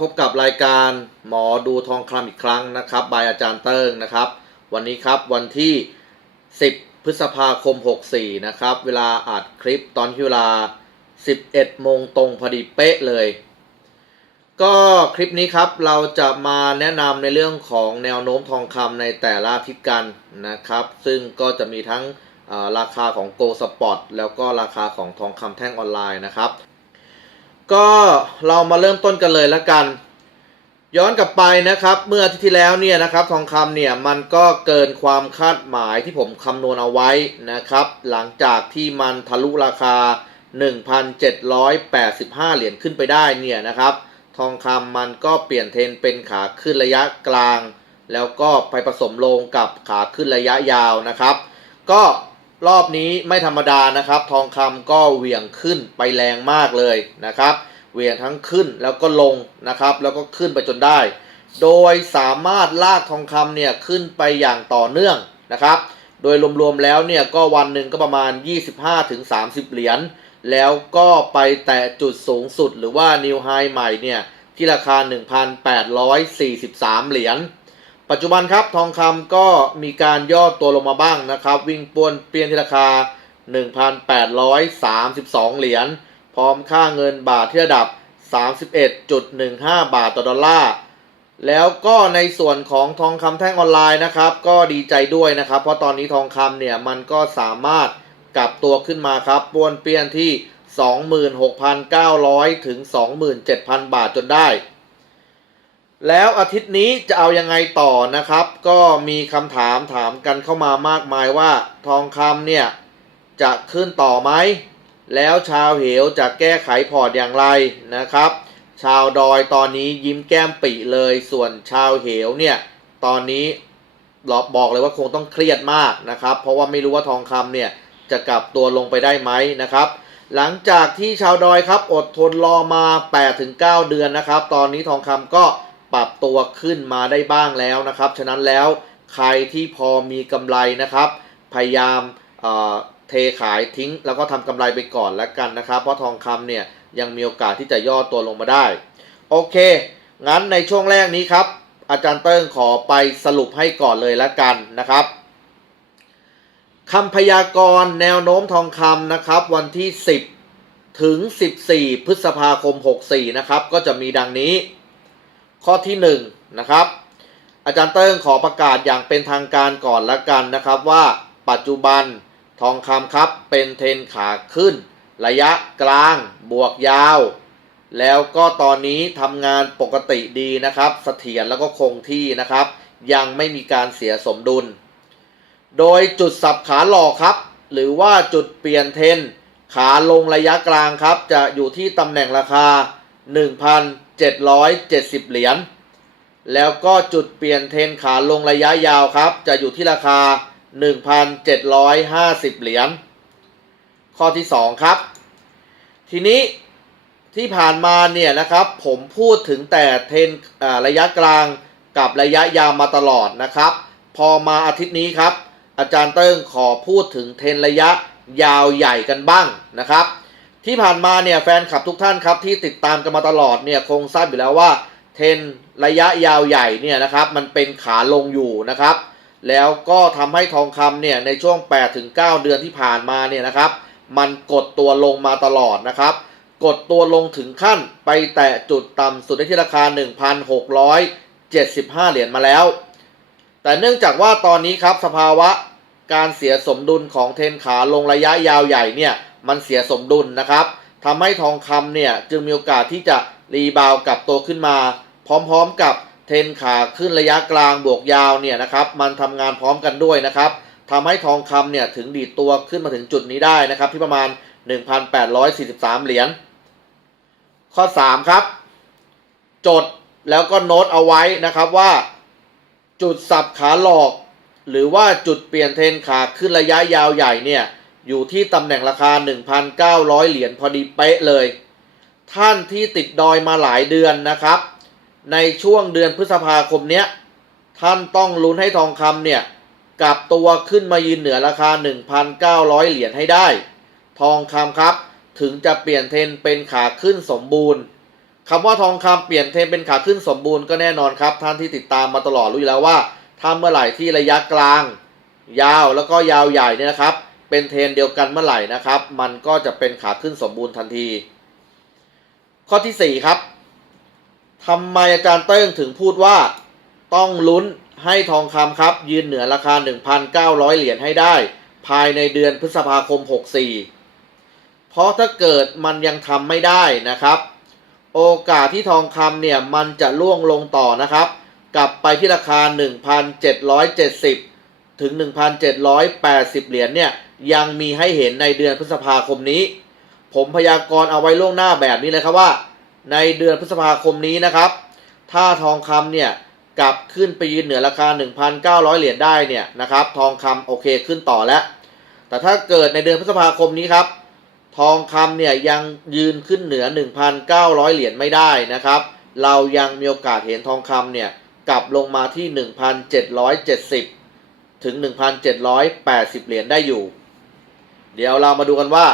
พบกับรายการหมอดูทองคำอีกครั้งนะครับบายอาจารย์เติ้งนะครับ วันนี้ครับวันที่ 10 พฤษภาคม 64 นะครับ เวลาอัดคลิปตอนที่เวลา 11 โมงตรงพอดีเป๊ะเลย ก็คลิปนี้ครับเราจะมาแนะนำในเรื่องของแนวโน้มทองคำในแต่ละทิตย์กันนะครับ ซึ่งก็จะมีทั้งราคาของ Go Spot แล้วก็ราคาของทองคำแท่งออนไลน์นะครับ ก็เรามาเริ่มต้นกันเลยแล้วกัน ย้อนกลับไปนะครับเมื่ออาทิตย์ที่แล้วเนี่ยนะครับทองคำเนี่ยมันก็เกินความคาดหมายที่ผมคำนวณเอาไว้นะครับ หลังจากที่มันทะลุราคา 1,785 เหรียญขึ้นไปได้เนี่ยนะครับ ทองคำมันก็เปลี่ยนเทรนเป็นขาขึ้นระยะกลาง แล้วก็ไปผสมลงกับขาขึ้นระยะยาวนะครับ ก็ รอบนี้ไม่ธรรมดานะครับ ทองคำก็เหวี่ยงขึ้นไปแรงมากเลยนะครับ เหวี่ยงทั้งขึ้นแล้วก็ลงนะครับ แล้วก็ขึ้นไปจนได้ โดยสามารถลากทองคำเนี่ยขึ้นไปอย่างต่อเนื่องนะครับ โดยรวมๆแล้วเนี่ยก็วันหนึ่งก็ประมาณ 25-30 เหรียญ แล้วก็ไปแตะจุดสูงสุดหรือว่านิวไฮใหม่เนี่ยที่ราคา 1,843 เหรียญ ปัจจุบันครับทองคำก็มีการย่อตัวลงมาบ้างนะครับ วิ่งป้วนเปลี่ยนที่ราคา 1,832 เหรียญ พร้อมค่าเงินบาทที่ระดับ 31.15 บาทต่อดอลลาร์ แล้วก็ในส่วนของทองคำแท่งออนไลน์นะครับ ก็ดีใจด้วยนะครับ เพราะตอนนี้ทองคำเนี่ยมันก็สามารถกลับตัวขึ้นมาครับป้วนเปี้ยนที่ 26,900 ถึง 27,000 บาทจนได้ แล้วอาทิตย์นี้จะเอายังไงต่อนะครับ ก็มีคำถามถามกันเข้ามามากมายว่าทองคำเนี่ย จะขึ้นต่อไหม แล้วชาวเหวจะแก้ไขพอร์ตอย่างไรนะครับ ชาวดอยตอนนี้ยิ้มแก้มปีเลยส่วนชาวเหวเนี่ย ตอนนี้เราบอกเลยว่าคงต้องเครียดมากนะครับ เพราะว่าไม่รู้ว่าทองคำเนี่ย จะกลับตัวลงไปได้ไหมนะครับหลังจากที่ชาวดอยครับอดทนรอมา 8-9 เดือนนะครับ ตอนนี้ทองคำก็ ปรับตัวขึ้นมาได้บ้างแล้วนะครับ ฉะนั้นแล้วใครที่พอมีกำไรนะครับ พยายามเเทขายทิ้ง แล้วก็ทำกำไรไปก่อนแล้วกันนะครับ เพราะทองคำเนี่ยยังมีโอกาสที่จะย่อตัวลงมาได้ โอเค งั้นในช่วงแรกนี้ครับ อาจารย์เติ้งขอไปสรุปให้ก่อนเลยแล้วกันนะครับคำพยากรณ์แนวโน้มทองคำนะครับ วันที่ 10 ถึง 14 พฤษภาคม 64 นะครับ ก็จะมีดังนี้ ข้อที่1นะครับ อาจารย์เติ้งขอประกาศอย่างเป็นทางการก่อนละกันนะครับว่าปัจจุบันทองคำครับเป็นเทรนขาขึ้น ระยะกลางบวกยาว แล้วก็ตอนนี้ทำงานปกติดีนะครับเสถียรแล้วก็คงที่นะครับ ยังไม่มีการเสียสมดุล โดยจุดสับขาหลอกครับ หรือว่าจุดเปลี่ยนเทรนขาลงระยะกลางครับ จะอยู่ที่ตำแหน่งราคา 770 เหรียญ แล้วก็จุดเปลี่ยนเทนขาลงระยะยาวครับ จะอยู่ที่ราคา 1,750 เหรียญ ข้อที่ 2 ครับ ทีนี้ที่ผ่านมาเนี่ยนะครับผมพูดถึงแต่เทนอ่าระยะกลางกับระยะยาวมาตลอดนะครับ พอมาอาทิตย์นี้ครับ อาจารย์เติ้งขอพูดถึงเทนระยะยาวใหญ่กันบ้างนะครับ ที่ผ่านมาเนี่ยแฟนคลับทุกท่านครับที่ติดตามกันมาตลอดเนี่ยคงทราบอยู่แล้วว่า เทนระยะยาวใหญ่เนี่ยนะครับมันเป็นขาลงอยู่นะครับ แล้วก็ทำให้ทองคำเนี่ยในช่วง 8-9 เดือนที่ผ่านมาเนี่ยนะครับ มันกดตัวลงมาตลอดนะครับ กดตัวลงถึงขั้นไปแตะจุดต่ำสุดได้ที่ราคา 1,675 เหรียญมาแล้ว แต่เนื่องจากว่าตอนนี้ครับสภาวะการเสียสมดุลของเทนขาลงระยะยาวใหญ่เนี่ย มันเสียสมดุลนะครับทำให้ทองคำเนี่ยจึงมีโอกาสที่จะรีบาวกลับตัวขึ้นมา พร้อมๆกับเทนขาขึ้นระยะกลางบวกยาวเนี่ยนะครับมันทำงานพร้อมกันด้วยนะครับทำให้ทองคำเนี่ยถึงดีดตัวขึ้นมาถึงจุดนี้ได้นะครับ ที่ประมาณ 1,843 เหรียญข้อ 3 ครับ จดแล้วก็โน้ตเอาไว้นะครับว่า จุดสับขาหลอก หรือว่าจุดเปลี่ยนเทนขาขึ้นระยะยาวใหญ่เนี่ย อยู่ที่ตำแหน่งราคา 1,900 เหรียญพอดีเป๊ะเลย ท่านที่ติดดอยมาหลายเดือนนะครับ ในช่วงเดือนพฤษภาคมเนี้ย ท่านต้องลุ้นให้ทองคำเนี่ยกลับตัวขึ้นมายืนเหนือราคา 1,900 เหรียญให้ได้ ทองคำครับ ถึงจะเปลี่ยนเทรนเป็นขาขึ้นสมบูรณ์คำว่าทองคำเปลี่ยนเทรนเป็นขาขึ้นสมบูรณ์ก็แน่นอนครับ ท่านที่ติดตามมาตลอดรู้อยู่แล้วว่าถ้าเมื่อไหร่ที่ระยะกลาง ยาวแล้วก็ยาวใหญ่เนี่ยนะครับ เป็นเทรนเดียวกันเมื่อไหร่นะครับ มันก็จะเป็นขาขึ้นสมบูรณ์ทันที ข้อที่ 4 ครับทำไมอาจารย์เติ้งถึงพูดว่าต้องลุ้นให้ทองคำครับ ยืนเหนือราคา 1,900 เหรียญให้ได้ ภายในเดือนพฤษภาคม 64 เพราะถ้าเกิดมันยังทำไม่ได้นะครับ โอกาสที่ทองคำเนี่ยมันจะล่วงลงต่อนะครับ กลับไปที่ราคา 1,770 ถึง 1,780 เหรียญเนี่ยยังมีให้เห็นในเดือนพฤษภาคมนี้ ผมพยากรณ์เอาไว้ล่วงหน้าแบบนี้เลยครับว่า ในเดือนพฤษภาคมนี้นะครับ ถ้าทองคำเนี่ยกลับขึ้นไปยืนเหนือราคา 1,900 เหรียญได้เนี่ยนะครับ ทองคำโอเคขึ้นต่อแล้ว แต่ถ้าเกิดในเดือนพฤษภาคมนี้ครับทองคำเนี่ยยังยืนขึ้นเหนือ 1,900 เหรียญไม่ได้นะครับ เรายังมีโอกาสเห็นทองคำเนี่ยกลับลงมาที่ 1,770 ถึง 1,780 เหรียญได้อยู่ เดี๋ยวเรามาดูกันว่า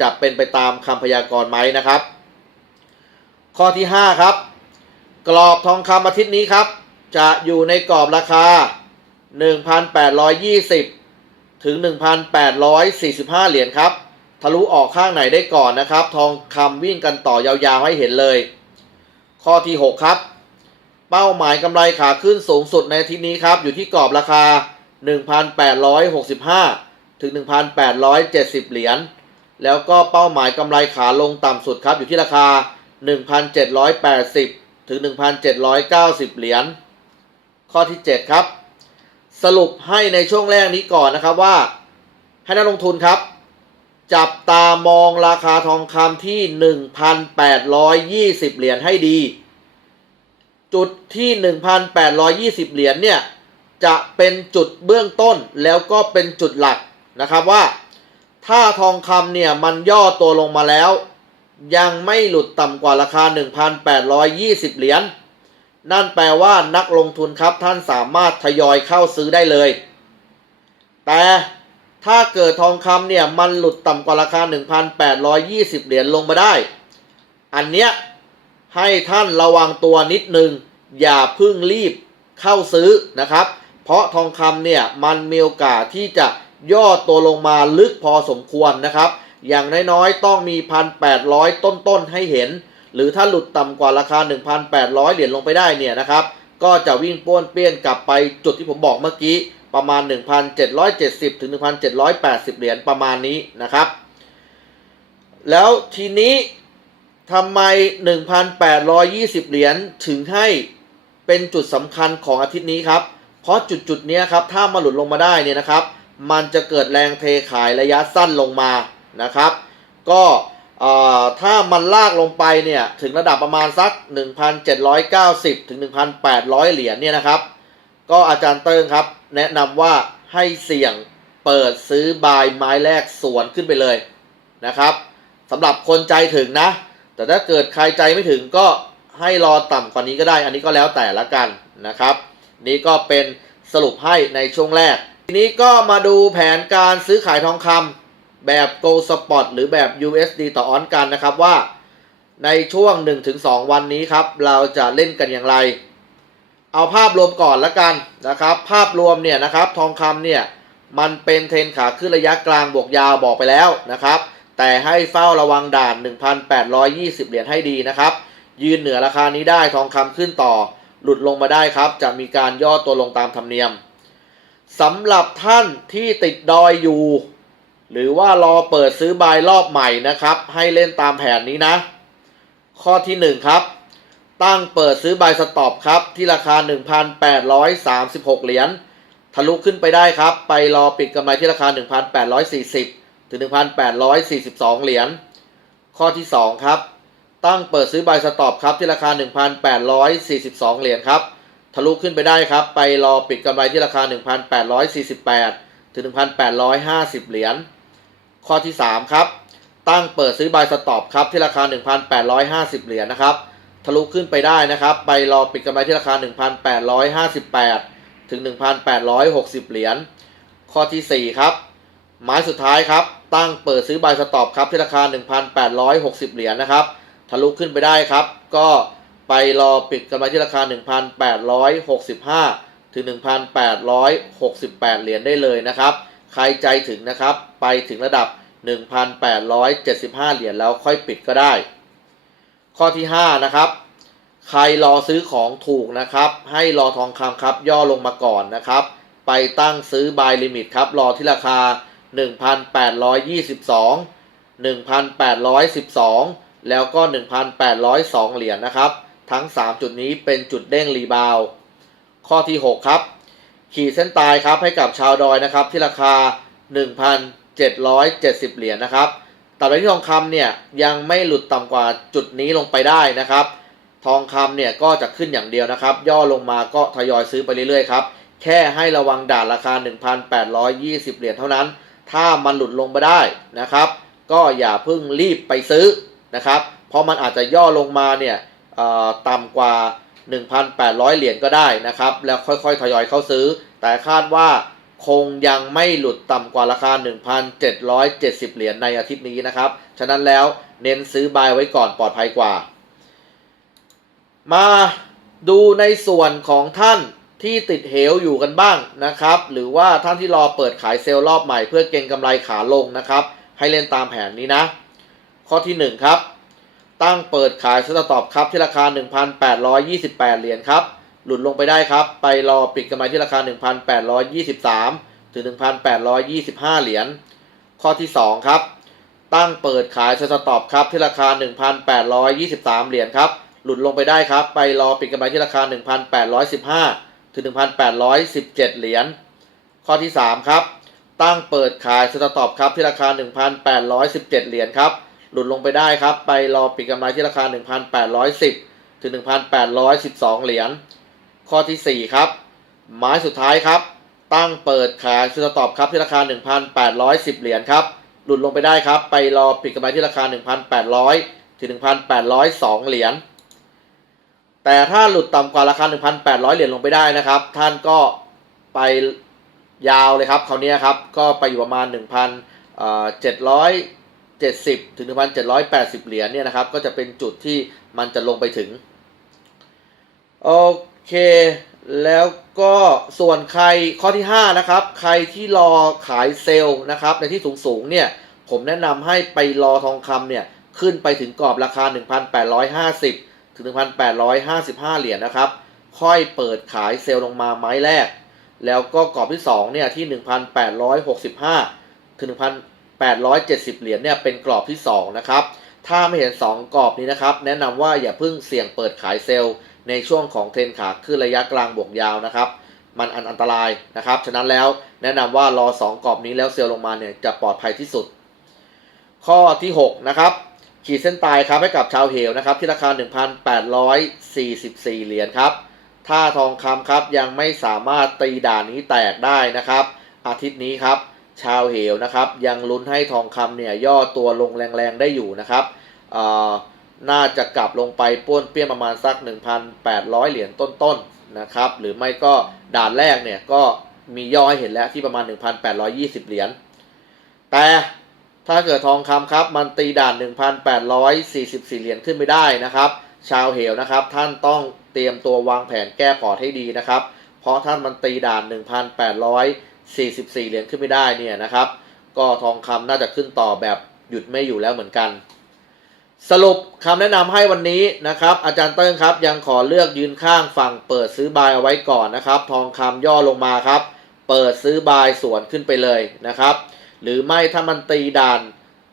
จะเป็นไปตามคำพยากรณ์ไหมนะครับ ข้อที่ 5 ครับ กรอบทองคำอาทิตย์นี้ครับ จะอยู่ในกรอบราคา 1,820 ถึง 1,845 เหรียญครับ ทะลุออกข้างไหนได้ก่อนนะครับ ทองคำวิ่งกันต่อยาวๆให้เห็นเลย ข้อที่ 6 ครับเป้าหมายกำไรขาขึ้นสูงสุดในอาทิตย์นี้ครับ อยู่ที่กรอบราคา 1,865 ถึง 1,870 เหรียญ แล้วก็เป้าหมายกำไรขาลงต่ำสุดครับอยู่ที่ราคา 1,780 ถึง 1,790 เหรียญ ข้อที่ 7 ครับ สรุปให้ในช่วงแรกนี้ก่อนนะครับว่า ให้นักลงทุนครับ จับตามองราคาทองคำที่ 1,820 เหรียญให้ดี จุดที่ 1,820 เหรียญเนี่ย จะเป็นจุดเบื้องต้นแล้วก็เป็นจุดหลักนะครับว่า ถ้าทองคำเนี่ยมันย่อตัวลงมาแล้ว ยังไม่หลุดต่ำกว่าราคา 1,820 เหรียญนั่นแปลว่านักลงทุนครับท่านสามารถทยอยเข้าซื้อได้เลย แต่ถ้าเกิดทองคำเนี่ยมันหลุดต่ำกว่าราคา 1,820 เหรียญลงมาได้ อันเนี้ยให้ท่านระวังตัวนิดนึง อย่าเพึ่งรีบเข้าซื้อนะครับ เพราะทองคำเนี่ยมันมีโอกาสที่จะย่อตัวลงมาลึกพอสมควรนะครับ อย่างน้อยๆ ต้องมี 1,800 ต้นๆ ให้เห็น หรือถ้าหลุดต่ำกว่าราคา 1,800 เหรียญลงไปได้เนี่ยนะครับ ก็จะวิ่งป้วนเปี้ยนกลับไปจุดที่ผมบอกเมื่อกี้ ประมาณ 1,770 ถึง 1,780 เหรียญประมาณนี้นะครับ แล้วทีนี้ทำไม 1,820 เหรียญถึงให้เป็นจุดสำคัญของอาทิตย์นี้ครับ เพราะจุดจุดๆนี้ครับถ้ามาหลุดลงมาได้เนี่ยนะครับ มันจะเกิดแรงเทขายระยะสั้นลงมานะครับ ก็ถ้ามันลากลงไปเนี่ยถึงระดับประมาณสัก 1,790 ถึง 1,800 เหรียญเนี่ยนะครับ ก็อาจารย์เติ้งครับ แนะนำว่าให้เสี่ยงเปิดซื้อบายไม้แรกสวนขึ้นไปเลยนะครับสำหรับคนใจถึงนะ แต่ถ้าเกิดใครใจไม่ถึงก็ให้รอต่ำกว่านี้ก็ได้ อันนี้ก็แล้วแต่ละกันนะครับ นี่ก็เป็นสรุปให้ในช่วงแรก ทีนี้ก็มาดูแผนการซื้อขายทองคำแบบ Gold Spot หรือแบบ USD ต่อออนซ์กันนะครับว่า ในช่วง 1-2 วันนี้ครับ เราจะเล่นกันอย่างไร เอาภาพรวมก่อนละกันนะครับ ภาพรวมเนี่ยนะครับทองคำเนี่ยมันเป็นเทรนขาขึ้นระยะกลางบวกยาวบอกไปแล้วนะครับ แต่ให้เฝ้าระวังด่าน 1,820 เหรียญให้ดีนะครับ ยืนเหนือราคานี้ได้ทองคำขึ้นต่อ หลุดลงมาได้ครับ จะมีการย่อตัวลงตามธรรมเนียมสำหรับท่านที่ติดดอยอยู่ หรือว่ารอเปิดซื้อบายรอบใหม่นะครับ ให้เล่นตามแผนนี้นะ ข้อที่ 1 ครับ ตั้งเปิดซื้อบายสต็อปครับ ที่ราคา 1,836 เหรียญทะลุขึ้นไปได้ครับ ไปรอปิดกำไรที่ราคา 1,840 ถึง 1,842 เหรียญข้อที่ 2 ครับ ตั้งเปิดซื้อใบสต็อปครับที่ราคา 1,842 เหรียญครับ ทะลุขึ้นไปได้ครับ ไปรอปิดกำไรที่ราคา 1,848 ถึง 1,850 เหรียญ ข้อที่ 3 ครับ ตั้งเปิดซื้อใบสต็อปครับที่ราคา 1,850 เหรียญนะครับ ทะลุขึ้นไปได้นะครับ ไปรอปิดกำไรที่ราคา 1,858 ถึง 1,860 เหรียญ ข้อทีสี่4 ครับ หมายสุดท้ายครับ ตั้งเปิดซื้อใบสต็อปครับที่ราคา 1,860 เหรียญนะครับ ทะลุขึ้นไปได้ครับ ก็ไปรอปิดกำไรที่ราคา 1,865 ถึง 1,868 เหรียญได้เลยนะครับ ใครใจถึงนะครับ ไปถึงระดับ 1,875 เหรียญแล้วค่อยปิดก็ได้ ข้อที่ 5 นะครับ ใครรอซื้อของถูกนะครับ ให้รอทองคำครับ ย่อลงมาก่อนนะครับ ไปตั้งซื้อ buy limit ครับ รอที่ราคา 1,822 1,812 แล้วก็ 1,802 เหรียญนะครับ ทั้ง 3 จุดนี้เป็นจุดเด้งรีบาว ข้อที่ 6 ครับ ขีดเส้นตายครับให้กับชาวดอยนะครับที่ราคา 1,770 เหรียญนะครับตราบใดที่ทองคำเนี่ยยังไม่หลุดต่ำกว่าจุดนี้ลงไปได้นะครับ ทองคำเนี่ยก็จะขึ้นอย่างเดียวนะครับ ย่อลงมาก็ทยอยซื้อไปเรื่อยๆครับ แค่ให้ระวังด่านราคา 1,820 เหรียญเท่านั้น ถ้ามันหลุดลงไปได้นะครับ ก็อย่าเพิ่งรีบไปซื้อ นะครับเพราะมันอาจจะย่อลงมาเนี่ยต่ำกว่า 1,800 เหรียญก็ได้นะครับ แล้วค่อยๆ ทยอยเข้าซื้อ แต่คาดว่าคงยังไม่หลุดต่ำกว่าราคา 1,770 เหรียญในอาทิตย์นี้นะครับ ฉะนั้นแล้วเน้นซื้อบายไว้ก่อนปลอดภัยกว่า มาดูในส่วนของท่านที่ติดเหวอยู่กันบ้างนะครับ หรือว่าท่านที่รอเปิดขายเซลล์รอบใหม่เพื่อเก็งกำไรขาลงนะครับ ให้เล่นตามแผนนี้นะ ข้อที่ 1 ครับ ตั้งเปิดขายสตอบครับที่ราคา 1,828 เหรียญครับ หลุดลงไปได้ครับ ไปรอปิดกำไรที่ราคา 1,823 ถึง 1,825 เหรียญ ข้อที่ 2 ครับ ตั้งเปิดขายสตอบครับที่ราคา 1,823 เหรียญครับ หลุดลงไปได้ครับ ไปรอปิดกำไรที่ราคา 1,815 ถึง 1,817 เหรียญ ข้อที่ 3 ครับ ตั้งเปิดขายสตอบครับที่ราคา 1,817 เหรียญครับ หลุดลงไปได้ครับ ไปรอปิดกำไรที่ราคา 1,810 ถึง 1,812 เหรียญ ข้อทีสี่4 ครับ ไม้สุดท้ายครับ ตั้งเปิดขายสตอบครับที่ราคา 1,810 เหรียญครับ หลุดลงไปได้ครับ ไปรอปิดกำไรที่ราคา 1,800 ถึง 1,802 เหรียญ แต่ถ้าหลุดต่ำกว่าราคา 1,800 เหรียญลงไปได้นะครับ ท่านก็ไปยาวเลยครับคราวนี้ครับ ก็ไปอยู่ประมาณ 1,700 1,770 ถึง 1,780 เหรียญเนี่ยนะครับ ก็จะเป็นจุดที่มันจะลงไปถึง โอเค แล้วก็ส่วนใครข้อที่ 5 นะครับ ใครที่รอขายเซลล์นะครับ ในที่สูงๆเนี่ย ผมแนะนำให้ไปรอทองคำเนี่ย ขึ้นไปถึงกรอบราคา 1,850 ถึง 1,855 เหรียญนะครับ ค่อยเปิดขายเซลล์ลงมาไม้แรก แล้วก็กรอบที่2เนี่ยที่ 1,865 ถึง 870 เหรียญเนี่ยเป็นกรอบที่ 2 นะครับ ถ้าไม่เห็น 2 กรอบนี้นะครับ แนะนำว่าอย่าเพิ่งเสี่ยงเปิดขายเซลล์ ในช่วงของเทรนขาขึ้นระยะกลางบวกยาวนะครับ มันอันอันตรายนะครับ ฉะนั้นแล้วแนะนำว่ารอ 2 กรอบนี้แล้วเซลล์ลงมาเนี่ยจะปลอดภัยที่สุด ข้อที่ 6 นะครับขีดเส้นตายครับให้กับชาวเหวนะครับที่ราคา 1,844 เหรียญครับ ถ้าทองคำครับยังไม่สามารถตีด่านนี้แตกได้นะครับ อาทิตย์นี้ครับ ชาวเหวนะครับ ยังลุ้นให้ทองคำเนี่ยย่อตัวลงแรงๆได้อยู่นะครับน่าจะกลับลงไปป้วนเปี้ยนประมาณสัก 1,800 เหรียญต้นๆนะครับ หรือไม่ก็ด่านแรกเนี่ยก็มีย่อให้เห็นแล้วที่ประมาณ 1,820 เหรียญ แต่ถ้าเกิดทองคำครับ มันตีด่าน 1,844 เหรียญขึ้นไม่ได้นะครับ ชาวเหวนะครับ ท่านต้องเตรียมตัววางแผนแก้พอร์ตให้ดีนะครับ เพราะท่านมันตีด่าน 44 เหรียญขึ้นไม่ได้เนี่ยนะครับ ก็ทองคำน่าจะขึ้นต่อแบบหยุดไม่อยู่แล้วเหมือนกัน สรุปคำแนะนำให้วันนี้นะครับ อาจารย์เติ้งครับ ยังขอเลือกยืนข้างฝั่งเปิดซื้อบายเอาไว้ก่อนนะครับ ทองคำย่อลงมาครับ เปิดซื้อบายสวนขึ้นไปเลยนะครับ หรือไม่ถ้ามันตีด่าน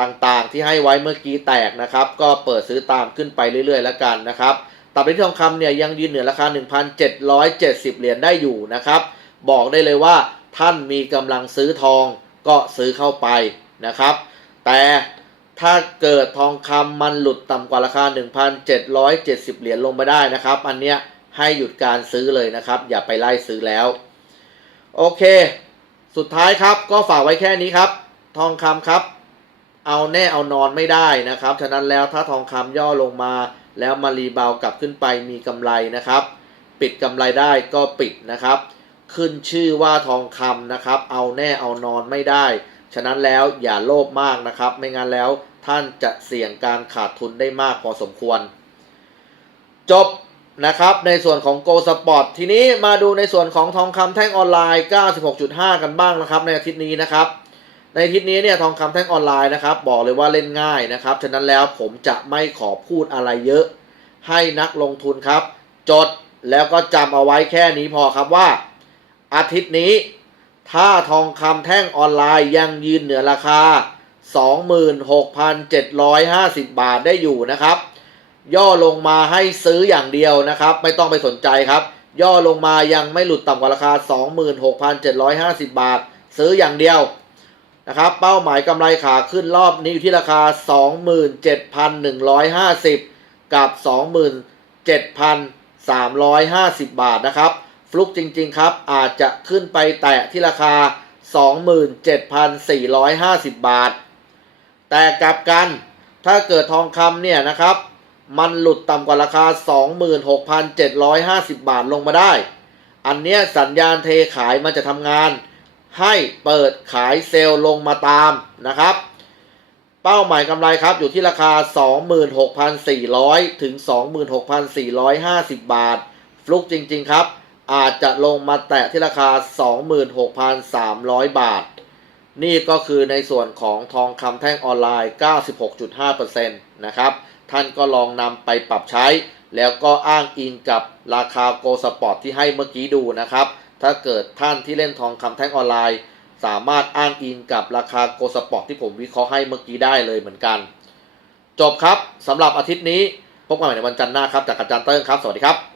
ต่างๆ ที่ให้ไว้เมื่อกี้แตกนะครับ ก็เปิดซื้อตามขึ้นไปเรื่อยๆ แล้วกันนะครับแต่เป็นทองคำเนี่ยยังยืนเหนือราคา 1,770 เหรียญได้อยู่นะครับ บอกได้เลยว่า ท่านมีกำลังซื้อทองก็ซื้อเข้าไปนะครับ แต่ถ้าเกิดทองคำมันหลุดต่ำกว่าราคา 1,770 เหรียญลงมาได้นะครับ อันเนี้ยให้หยุดการซื้อเลยนะครับ อย่าไปไล่ซื้อแล้ว โอเค สุดท้ายครับก็ฝากไว้แค่นี้ครับ ทองคำครับ เอาแน่เอานอนไม่ได้นะครับ ฉะนั้นแล้วถ้าทองคำย่อลงมา แล้วมารีบาวกลับขึ้นไปมีกำไรนะครับ ปิดกำไรได้ก็ปิดนะครับ ขึ้นชื่อว่าทองคำนะครับ เอาแน่เอานอนไม่ได้ ฉะนั้นแล้วอย่าโลภมากนะครับ ไม่งั้นแล้วท่านจะเสี่ยงการขาดทุนได้มากพอสมควร จบนะครับในส่วนของ Go Sport ทีนี้มาดูในส่วนของทองคำแท่งออนไลน์ 96.5 กันบ้างนะครับ ในอาทิตย์นี้นะครับ ในอาทิตย์นี้เนี่ยทองคำแท่งออนไลน์นะครับ บอกเลยว่าเล่นง่ายนะครับ ฉะนั้นแล้วผมจะไม่ขอพูดอะไรเยอะ ให้นักลงทุนครับ จดแล้วก็จำเอาไว้แค่นี้พอครับว่า อาทิตย์นี้ ถ้าทองคำแท่งออนไลน์ยังยืนเหนือราคา 26,750 บาทได้อยู่นะครับ ย่อลงมาให้ซื้ออย่างเดียวนะครับ ไม่ต้องไปสนใจครับ ย่อลงมายังไม่หลุดต่ำกว่าราคา 26,750 บาท ซื้ออย่างเดียวนะครับ เป้าหมายกำไรขาขึ้นรอบนี้อยู่ที่ราคา 27,150 กับ 27,350 บาทนะครับ ฟลุกจริง ๆ ครับ อาจจะขึ้นไปแตะที่ราคา 27,450 บาท แต่กลับกันถ้าเกิดทองคำเนี่ยนะครับ มันหลุดต่ำกว่าราคา 26,750 บาทลงมาได้ อันเนี้ยสัญญาณเทขายมันจะทำงาน ให้เปิดขายเซลล์ลงมาตามนะครับเป้าหมายกำไรครับอยู่ที่ราคา 26,400 ถึง 26,450 บาท ฟลุกจริง ๆ ครับ อาจจะลงมาแตะที่ราคา 26,300 บาท นี่ก็คือในส่วนของทองคำแท่งออนไลน์ 96.5%นะครับ ท่านก็ลองนำไปปรับใช้ แล้วก็อ้างอิงกับราคาโกสปอร์ตที่ให้เมื่อกี้ดูนะครับ ถ้าเกิดท่านที่เล่นทองคำแท่งออนไลน์ สามารถอ้างอิงกับราคาโกสปอร์ตที่ผมวิเคราะห์ให้เมื่อกี้ได้เลยเหมือนกัน จบครับสำหรับอาทิตย์นี้พบกันใหม่ในวันจันทร์หน้าครับจากอาจารย์เติ้งครับ สวัสดีครับ